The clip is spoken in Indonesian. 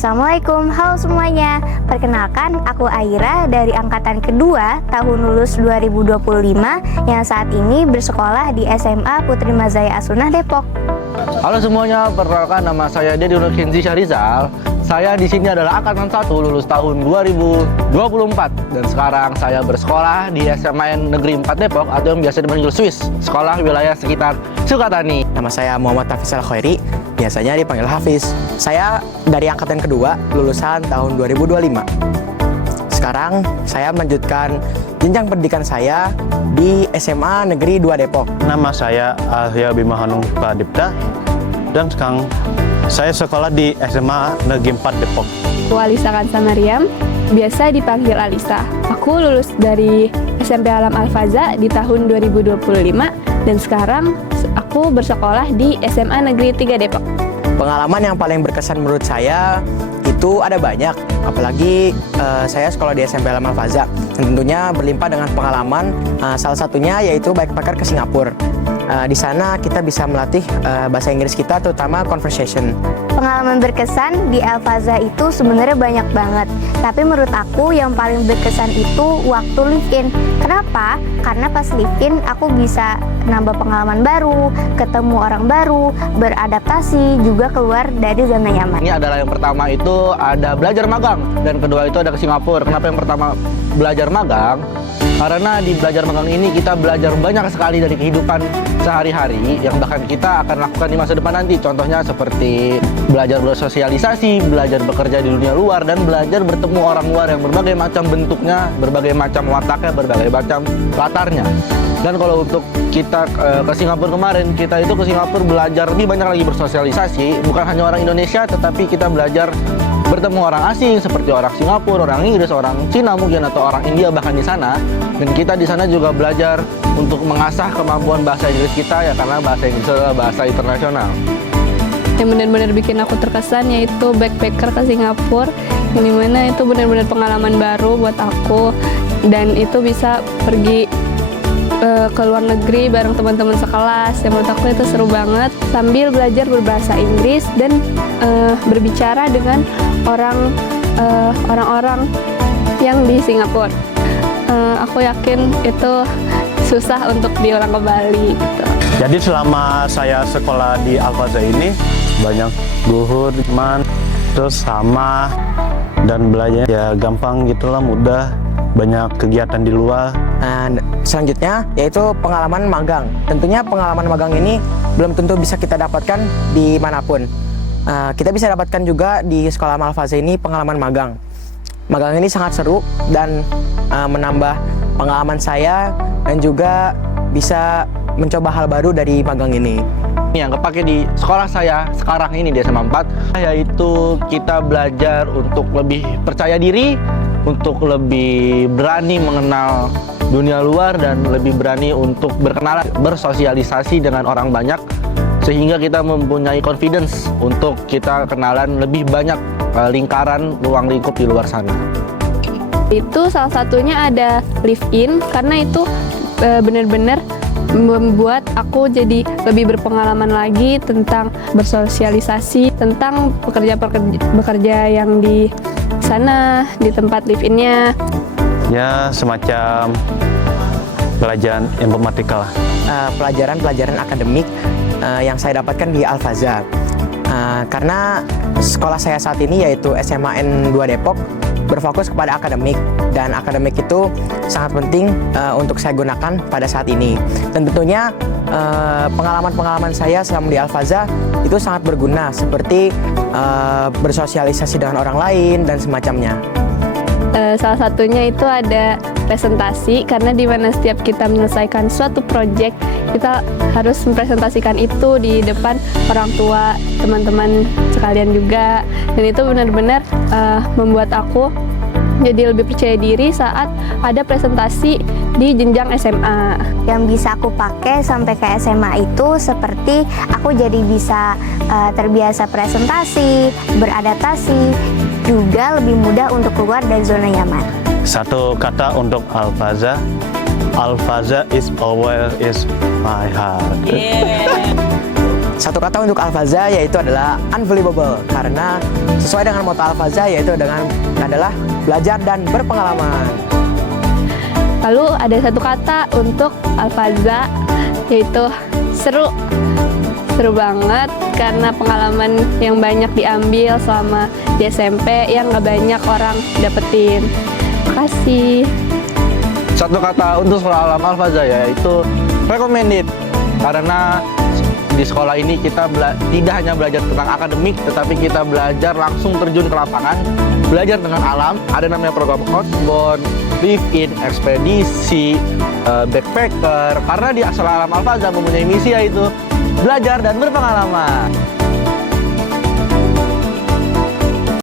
Assalamualaikum, halo semuanya. Perkenalkan, aku Aira dari angkatan kedua tahun lulus 2025 yang saat ini bersekolah di SMA Putri Mazaya As-Sunnah Depok. Halo semuanya, perkenalkan nama saya Dedi Nur Kenzi Syahrizal. Saya di sini adalah angkatan 1 lulus tahun 2024 dan sekarang saya bersekolah di SMAN Negeri 4 Depok atau yang biasa dipanggil Swiss, sekolah wilayah sekitar Sukatani. Nama saya Muhammad Hafiz Al-Khairi, biasanya dipanggil Hafiz. Saya dari angkatan kedua, lulusan tahun 2025. Sekarang saya melanjutkan jenjang pendidikan saya di SMA Negeri 2 Depok. Nama saya Ahya Bima Hanung Pradipta dan sekarang saya sekolah di SMA Negeri 4 Depok. Alisa Kansa Mariam, biasa dipanggil Alisa. Aku lulus dari SMP Alam Al-Faza di tahun 2025 dan sekarang aku bersekolah di SMA Negeri 3 Depok. Pengalaman yang paling berkesan menurut saya itu ada banyak, apalagi saya sekolah di SMP Alam Al-Faza dan tentunya berlimpah dengan pengalaman. Salah satunya yaitu backpacker ke Singapura. Di sana kita bisa melatih bahasa Inggris kita, terutama conversation. Pengalaman berkesan di Al-Faza itu sebenarnya banyak banget. Tapi menurut aku yang paling berkesan itu waktu live-in. Kenapa? Karena pas live-in aku bisa nambah pengalaman baru, ketemu orang baru, beradaptasi, juga keluar dari zona nyaman. Ini adalah yang pertama itu ada belajar magang dan kedua itu ada ke Singapura. Kenapa yang pertama belajar magang? Karena di belajar magang ini kita belajar banyak sekali dari kehidupan sehari-hari yang bahkan kita akan lakukan di masa depan nanti. Contohnya seperti belajar bersosialisasi, belajar bekerja di dunia luar, dan belajar bertemu orang luar yang berbagai macam bentuknya, berbagai macam wataknya, berbagai macam latarnya. Dan kalau untuk kita ke Singapura kemarin, kita itu ke Singapura belajar lebih banyak lagi bersosialisasi, bukan hanya orang Indonesia, tetapi kita belajar bertemu orang asing seperti orang Singapura, orang Inggris, orang Cina mungkin, atau orang India bahkan di sana. Dan kita di sana juga belajar untuk mengasah kemampuan bahasa Inggris kita ya, karena bahasa Inggris adalah bahasa internasional. Yang benar-benar bikin aku terkesan yaitu backpacker ke Singapura, yang dimana itu benar-benar pengalaman baru buat aku, dan itu bisa pergi ke luar negeri bareng teman-teman sekelas. Yang menurut aku itu seru banget, sambil belajar berbahasa Inggris dan berbicara dengan orang-orang yang di Singapura. Aku yakin itu susah untuk diulang kembali gitu. Jadi selama saya sekolah di Al-Faza ini banyak gugur, teman, terus sama, dan belajar ya gampang gitulah, mudah, banyak kegiatan di luar. Selanjutnya yaitu pengalaman magang. Tentunya pengalaman magang ini belum tentu bisa kita dapatkan dimanapun. Kita bisa dapatkan juga di sekolah Al-Faza ini pengalaman magang. Magang ini sangat seru dan menambah pengalaman saya, dan juga bisa mencoba hal baru dari magang ini. Yang kepake di sekolah saya sekarang ini di SMA 4 yaitu kita belajar untuk lebih percaya diri, untuk lebih berani mengenal dunia luar, dan lebih berani untuk berkenalan, bersosialisasi dengan orang banyak, sehingga kita mempunyai confidence untuk kita kenalan lebih banyak lingkaran ruang lingkup di luar sana. Itu salah satunya ada live-in, karena itu benar-benar membuat aku jadi lebih berpengalaman lagi tentang bersosialisasi, tentang bekerja yang di sana, di tempat live-innya. Ya semacam pelajaran informatika lah. Pelajaran-pelajaran akademik yang saya dapatkan di Al-Faza. Karena sekolah saya saat ini yaitu SMAN 2 Depok berfokus kepada akademik, dan akademik itu sangat penting untuk saya gunakan pada saat ini. Dan tentunya pengalaman-pengalaman saya selama di Al-Faza itu sangat berguna, seperti bersosialisasi dengan orang lain dan semacamnya. Salah satunya itu ada presentasi, karena di mana setiap kita menyelesaikan suatu proyek, kita harus mempresentasikan itu di depan orang tua, teman-teman sekalian juga. Dan itu benar-benar membuat aku jadi lebih percaya diri saat ada presentasi di jenjang SMA. Yang bisa aku pakai sampai ke SMA itu seperti aku jadi bisa terbiasa presentasi, beradaptasi, juga lebih mudah untuk keluar dari zona nyaman. Satu kata untuk Al-Faza, Al-Faza is always my heart. Satu kata untuk Al-Faza yaitu adalah unbelievable, karena sesuai dengan moto Al-Faza yaitu adalah belajar dan berpengalaman. Lalu ada satu kata untuk Al-Faza yaitu seru. Seru banget karena pengalaman yang banyak diambil selama di SMP yang nggak banyak orang dapetin. Terima kasih. Satu kata untuk sekolah alam Al-Faza yaitu recommended, karena di sekolah ini kita tidak hanya belajar tentang akademik, tetapi kita belajar langsung terjun ke lapangan, belajar dengan alam. Ada namanya program outbound, live-in, ekspedisi, backpacker. Karena di sekolah alam Al-Faza mempunyai misi yaitu belajar dan berpengalaman.